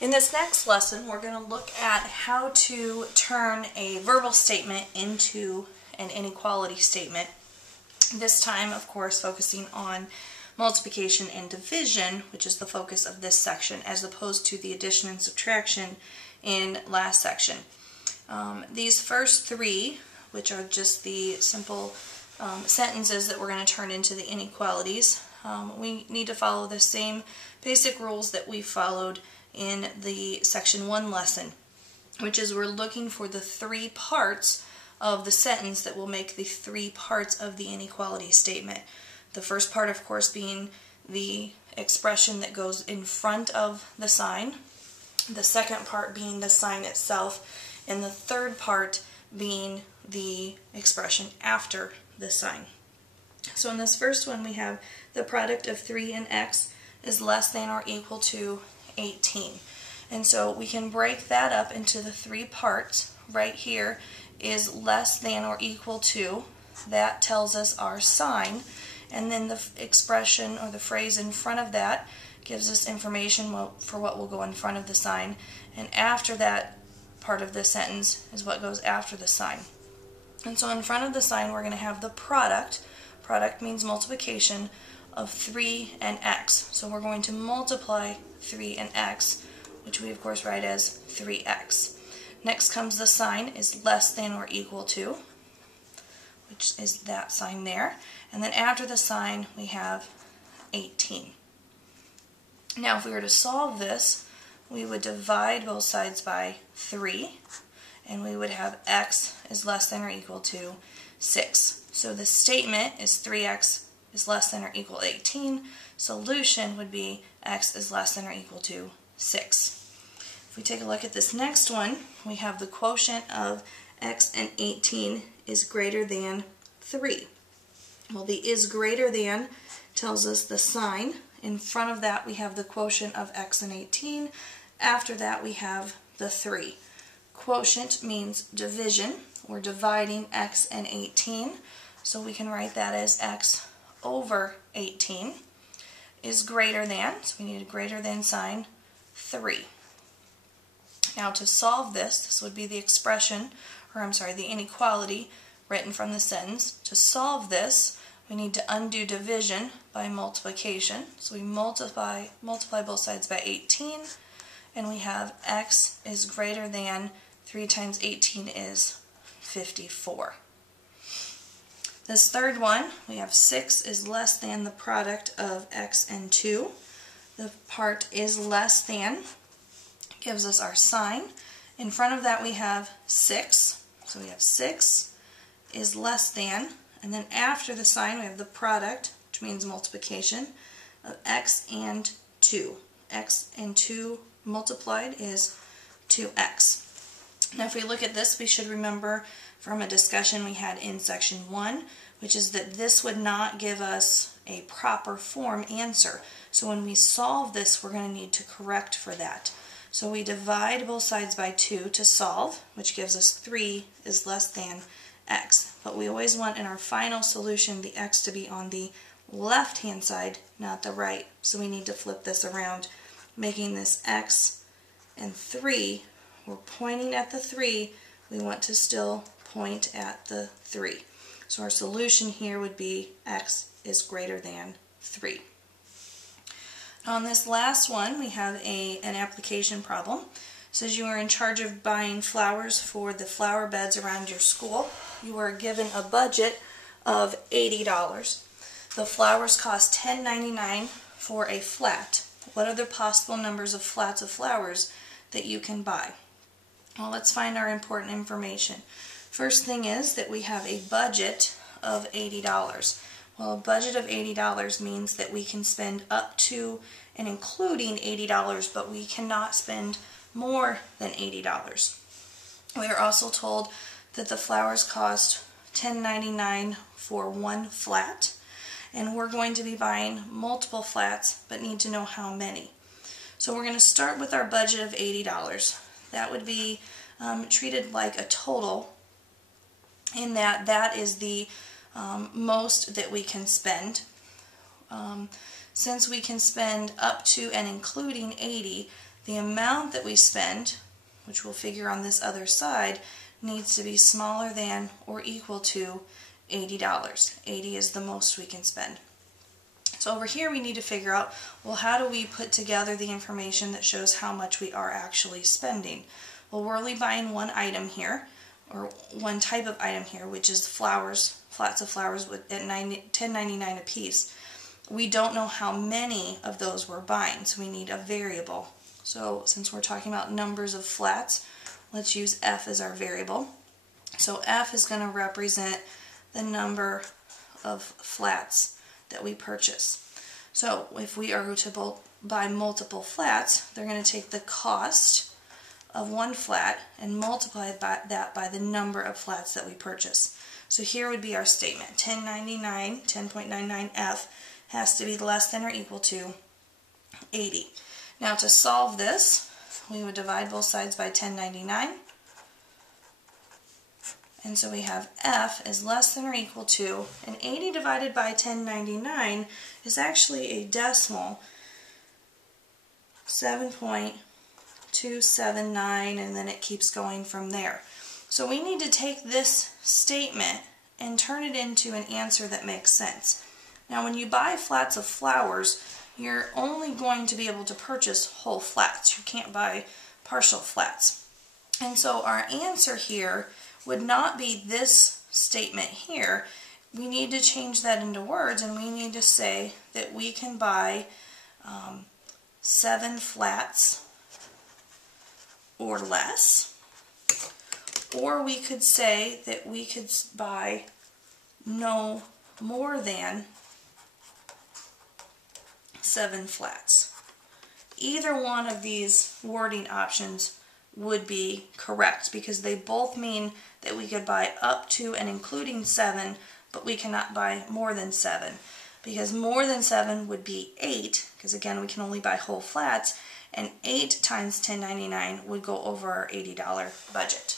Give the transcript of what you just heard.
In this next lesson, we're going to look at how to turn a verbal statement into an inequality statement. This time, of course, focusing on multiplication and division, which is the focus of this section, as opposed to the addition and subtraction in last section. These first three, which are just the simple sentences that we're going to turn into the inequalities, we need to follow the same basic rules that we followed in the section 1 lesson, which is we're looking for the three parts of the sentence that will make the three parts of the inequality statement. The first part, of course, being the expression that goes in front of the sign, the second part being the sign itself, and the third part being the expression after the sign. So in this first one, we have the product of 3 and x is less than or equal to 18. And so we can break that up into the three parts. Right here is less than or equal to. That tells us our sign. And then the expression or the phrase in front of that gives us information for what will go in front of the sign. And after that part of the sentence is what goes after the sign. And so in front of the sign, we're going to have the product. Product means multiplication of 3 and x. So we're going to multiply 3 and x, which we of course write as 3x. Next comes the sign is less than or equal to, which is that sign there. And then after the sign, we have 18. Now if we were to solve this, we would divide both sides by 3, and we would have x is less than or equal to 6. So the statement is 3x is less than or equal to 18. Solution would be x is less than or equal to 6. If we take a look at this next one, we have the quotient of x and 18 is greater than 3. Well, the is greater than tells us the sign. In front of that, we have the quotient of x and 18. After that, we have the 3. Quotient means division. We're dividing x and 18. So we can write that as x over 18 is greater than, so we need a greater than sign, 3. Now to solve this, this would be the expression, or I'm sorry, the inequality written from the sentence. To solve this, we need to undo division by multiplication. So we multiply both sides by 18, and we have x is greater than 3 times 18 is 54. This third one, we have 6 is less than the product of x and 2. The part is less than gives us our sign. In front of that we have 6. So we have 6 is less than, and then after the sign we have the product, which means multiplication, of x and 2. X and 2 multiplied is 2x. Now if we look at this, we should remember from a discussion we had in section 1, which is that this would not give us a proper form answer. So when we solve this, we're going to need to correct for that. So we divide both sides by 2 to solve, which gives us 3 is less than x. But we always want in our final solution the x to be on the left-hand side, not the right. So we need to flip this around, making this x and 3. We're pointing at the 3. We want to still point at the 3. So our solution here would be x is greater than 3. On this last one, we have an application problem. It says you are in charge of buying flowers for the flower beds around your school. You are given a budget of $80. The flowers cost $10.99 for a flat. What are the possible numbers of flats of flowers that you can buy? Well, let's find our important information. First thing is that we have a budget of $80. Well, a budget of $80 means that we can spend up to and including $80, but we cannot spend more than $80. We are also told that the flowers cost $10.99 for one flat, and we're going to be buying multiple flats, but need to know how many. So we're going to start with our budget of $80. That would be treated like a total, in that that is the most that we can spend. Since we can spend up to and including 80, the amount that we spend, which we'll figure on this other side, needs to be smaller than or equal to $80. 80 is the most we can spend. So over here we need to figure out, well, how do we put together the information that shows how much we are actually spending? Well, we're only buying one item here, or one type of item here, which is flowers, flats of flowers at $10.99 a piece. We don't know how many of those we're buying, so we need a variable. So since we're talking about numbers of flats, let's use F as our variable. So F is going to represent the number of flats that we purchase. So if we are to buy multiple flats, they're going to take the cost of one flat and multiply that by the number of flats that we purchase. So here would be our statement. 10.99F has to be less than or equal to 80. Now to solve this, we would divide both sides by 10.99. And so we have F is less than or equal to, and 80 divided by 10.99 is actually a decimal, 7.279, and then it keeps going from there. So we need to take this statement and turn it into an answer that makes sense. Now when you buy flats of flowers, you're only going to be able to purchase whole flats. You can't buy partial flats. And so our answer here would not be this statement here. We need to change that into words, and we need to say that we can buy 7 flats or less, or we could say that we could buy no more than 7 flats. Either one of these wording options would be correct, because they both mean that we could buy up to and including 7, but we cannot buy more than 7, because more than 7 would be 8, because again we can only buy whole flats, and 8 times $10.99 would go over our $80 budget.